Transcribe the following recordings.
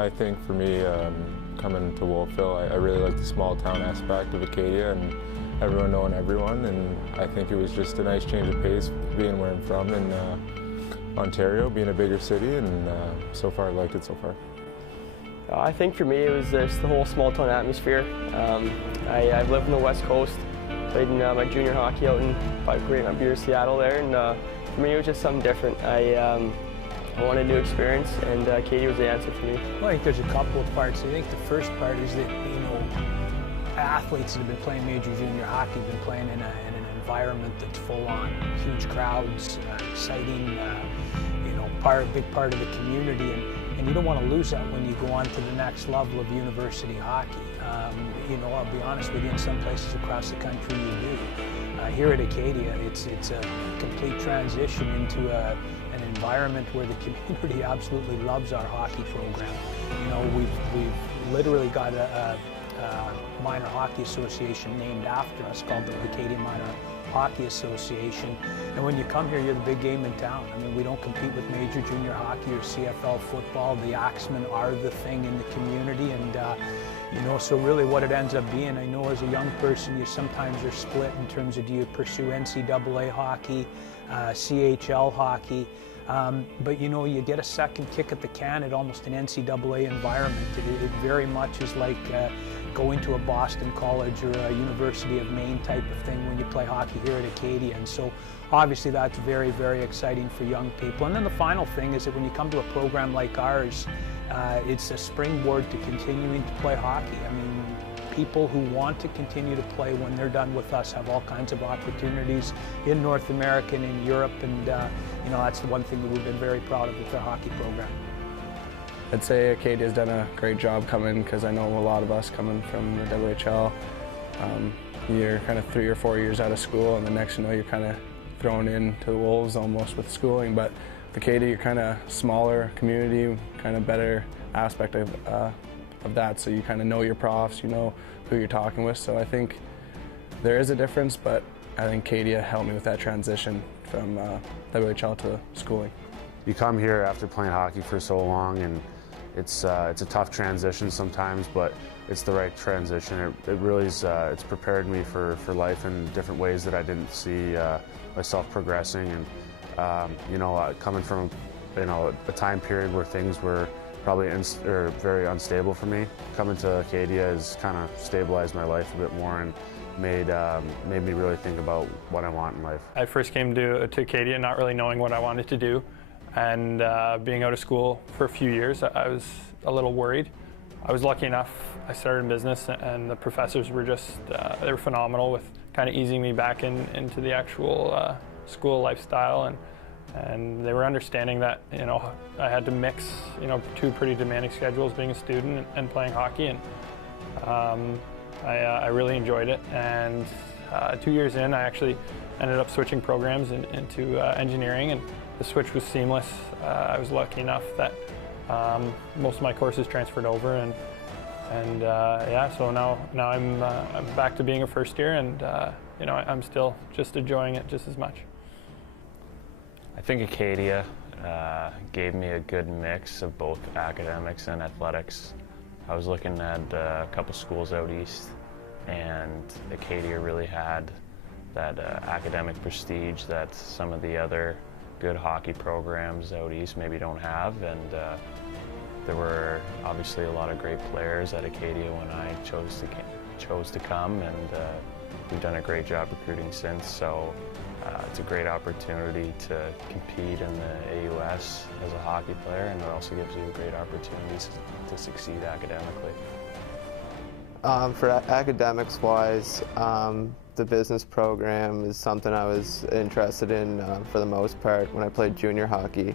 I think for me, coming to Wolfville, I really like the small town aspect of Acadia and everyone knowing everyone, and I think it was just a nice change of pace being where I'm from in Ontario, being a bigger city, and so far I liked it so far. I think for me it was just the whole small town atmosphere. I've lived on the West Coast, played in my junior hockey out in right up near Seattle there, and for me it was just something different. I wanted a new experience, and Acadia was the answer for me. Well, I think there's a couple of parts. I think the first part is that, you know, athletes that have been playing major junior hockey have been playing in an environment that's full on, huge crowds, exciting, you know, big part of the community, and you don't want to lose that when you go on to the next level of university hockey. You know, I'll be honest with you, in some places across the country you do. Here at Acadia, it's a complete transition into an environment where the community absolutely loves our hockey program. You know, we've literally got a minor hockey association named after us called the Acadia Minor Hockey Association, and when you come here, you're the big game in town. I mean, we don't compete with major junior hockey or CFL football. The Axemen are the thing in the community, and you know, so really what it ends up being, I know as a young person, you sometimes are split in terms of, do you pursue NCAA hockey, CHL hockey, but you know, you get a second kick at the can at almost an NCAA environment. It very much is like going to a Boston College or a University of Maine type of thing when you play hockey here at Acadia, and so obviously that's very, very exciting for young people. And then the final thing is that when you come to a program like ours, it's a springboard to continuing to play hockey. I mean, people who want to continue to play when they're done with us have all kinds of opportunities in North America and in Europe, and you know, that's the one thing that we've been very proud of with our hockey program. I'd say Acadia's done a great job coming, because I know a lot of us coming from the WHL, you're kind of 3 or 4 years out of school, and the next you know you're kind of thrown into the wolves almost with schooling. But Acadia, you're kind of smaller community, kind of better aspect of that, so you kind of know your profs, you know who you're talking with. So I think there is a difference, but I think Acadia helped me with that transition from WHL to schooling. You come here after playing hockey for so long, and it's a tough transition sometimes, but it's the right transition. It really is. It's prepared me for life in different ways that I didn't see myself progressing, and you know, coming from a time period where things were probably very unstable for me, coming to Acadia has kind of stabilized my life a bit more and made me really think about what I want in life. I first came to Acadia not really knowing what I wanted to do, and being out of school for a few years, I was a little worried. I was lucky enough, I started in business, and the professors were just, they were phenomenal with kind of easing me back into the actual school lifestyle, and they were understanding that, you know, I had to mix, you know, two pretty demanding schedules, being a student and playing hockey, and I really enjoyed it. And 2 years in, I actually ended up switching programs into engineering, and the switch was seamless. I was lucky enough that most of my courses transferred over, and yeah, so now I'm back to being a first year, and you know, I'm still just enjoying it just as much. I think Acadia gave me a good mix of both academics and athletics. I was looking at a couple schools out east, and Acadia really had that academic prestige that some of the other good hockey programs out east maybe don't have, and there were obviously a lot of great players at Acadia when I chose to come, and we've done a great job recruiting since, so it's a great opportunity to compete in the AUS as a hockey player, and it also gives you great opportunities to succeed academically. For academics-wise, the business program is something I was interested in for the most part. When I played junior hockey,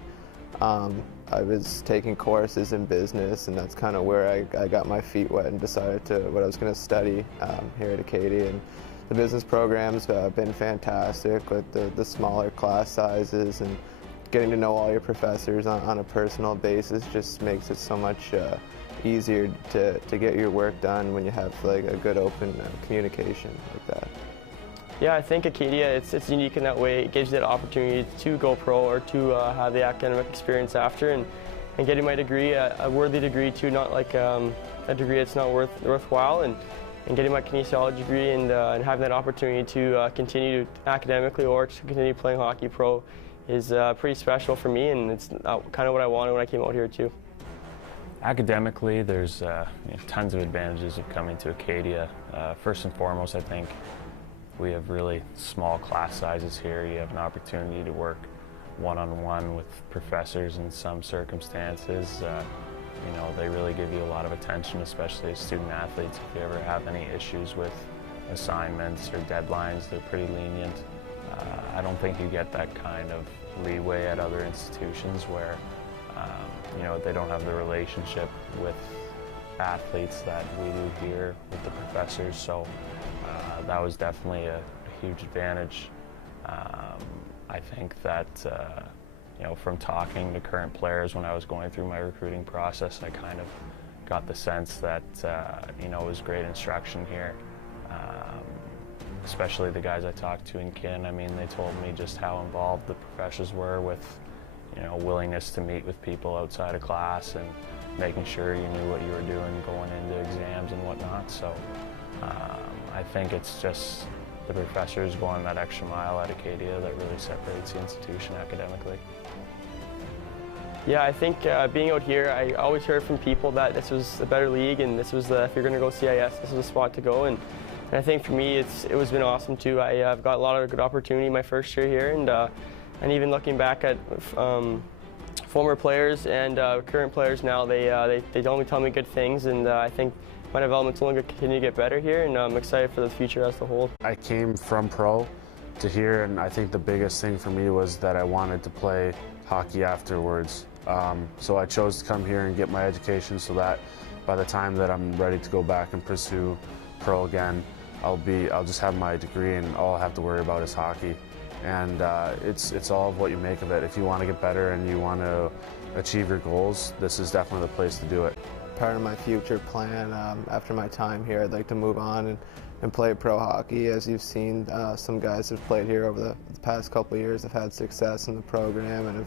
I was taking courses in business, and that's kind of where I got my feet wet and decided what I was going to study here at Acadia. And the business program's been fantastic with the smaller class sizes, and getting to know all your professors on a personal basis just makes it so much easier to get your work done when you have like a good open communication like that. Yeah, I think Acadia, it's unique in that way. It gives you that opportunity to go pro or to have the academic experience after, and getting my degree, a worthy degree too, not like a degree that's not worthwhile, and getting my kinesiology degree and having that opportunity to continue academically or to continue playing hockey pro is pretty special for me, and it's kind of what I wanted when I came out here too. Academically, there's tons of advantages of coming to Acadia. First and foremost, I think we have really small class sizes here. You have an opportunity to work one-on-one with professors in some circumstances. They really give you a lot of attention, especially as student athletes. If you ever have any issues with assignments or deadlines, they're pretty lenient. I don't think you get that kind of leeway at other institutions where they don't have the relationship with athletes that we do here with the professors. So that was definitely a huge advantage. I think that from talking to current players when I was going through my recruiting process, I kind of got the sense that it was great instruction here. Especially the guys I talked to in kin. I mean, they told me just how involved the professors were with willingness to meet with people outside of class and making sure you knew what you were doing going into exams and whatnot. So I think it's just the professors going that extra mile at Acadia that really separates the institution academically. Yeah, I think being out here, I always heard from people that this was a better league, and this was if you're going to go CIS, this was a spot to go. And I think for me, it was been awesome too. I've got a lot of good opportunity my first year here, and even looking back at former players and current players now, they only tell me good things, and I think my development's only going to continue to get better here, and I'm excited for the future as a whole. I came from pro to here, and I think the biggest thing for me was that I wanted to play hockey afterwards. So I chose to come here and get my education so that by the time that I'm ready to go back and pursue pro again, I'll just have my degree, and all I have to worry about is hockey. And it's all of what you make of it. If you want to get better and you want to achieve your goals, this is definitely the place to do it. Part of my future plan after my time here, I'd like to move on and play pro hockey. As you've seen, some guys have played here over the past couple of years, have had success in the program and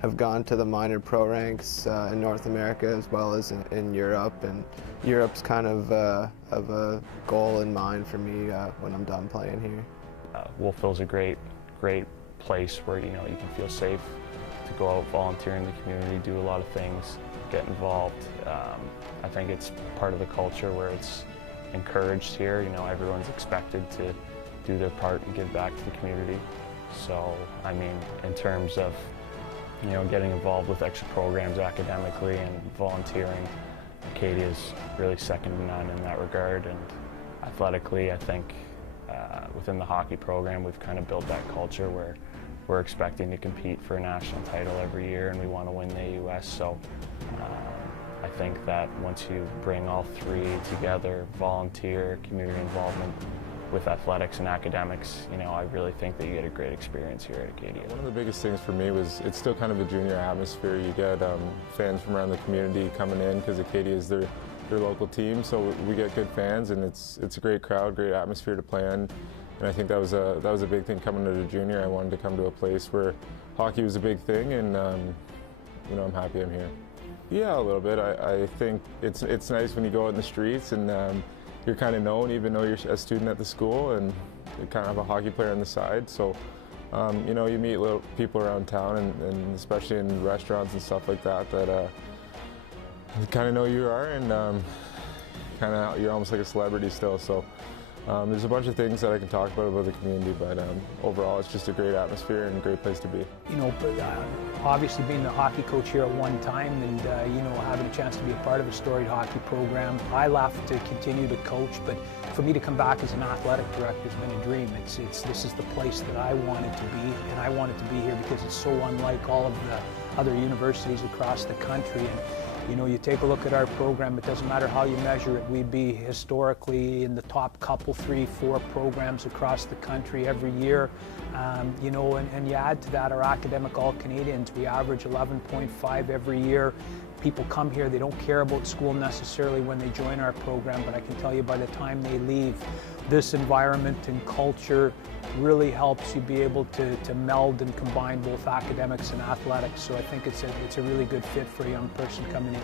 have gone to the minor pro ranks in North America as well as in Europe. And Europe's kind of a goal in mind for me when I'm done playing here. Wolfville's a great place where you can feel safe to go out, volunteer in the community, do a lot of things, get involved. I think it's part of the culture where it's encouraged here. Everyone's expected to do their part and give back to the community. So, I mean, in terms of getting involved with extra programs academically and volunteering, Acadia's really second to none in that regard. And athletically, I think within the hockey program, we've kind of built that culture where we're expecting to compete for a national title every year, and we want to win the AUS. So I think that once you bring all three together, volunteer, community involvement with athletics and academics, I really think that you get a great experience here at Acadia. One of the biggest things for me was it's still kind of a junior atmosphere. You get fans from around the community coming in because Acadia is their local team, so we get good fans, and it's a great crowd, great atmosphere to play in. And I think that was a big thing coming to the junior. I wanted to come to a place where hockey was a big thing, and I'm happy I'm here. Yeah, a little bit. I think it's nice when you go out in the streets and you're kind of known, even though you're a student at the school, and you kind of have a hockey player on the side. So you meet little people around town, and especially in restaurants and stuff like that kind of know who you are, and you're almost like a celebrity still. So there's a bunch of things that I can talk about the community, but overall it's just a great atmosphere and a great place to be. Obviously being the hockey coach here at one time, and having a chance to be a part of a storied hockey program, I left to continue to coach, but for me to come back as an athletic director has been a dream. This is the place that I wanted to be, and I wanted to be here because it's so unlike all of the other universities across the country. And you take a look at our program, it doesn't matter how you measure it, we'd be historically in the top couple, 3, 4 programs across the country every year. And you add to that our academic All-Canadians, we average 11.5 every year. people come here, they don't care about school necessarily when they join our program, but I can tell you by the time they leave, this environment and culture really helps you be able to meld and combine both academics and athletics. So I think it's a really good fit for a young person coming in.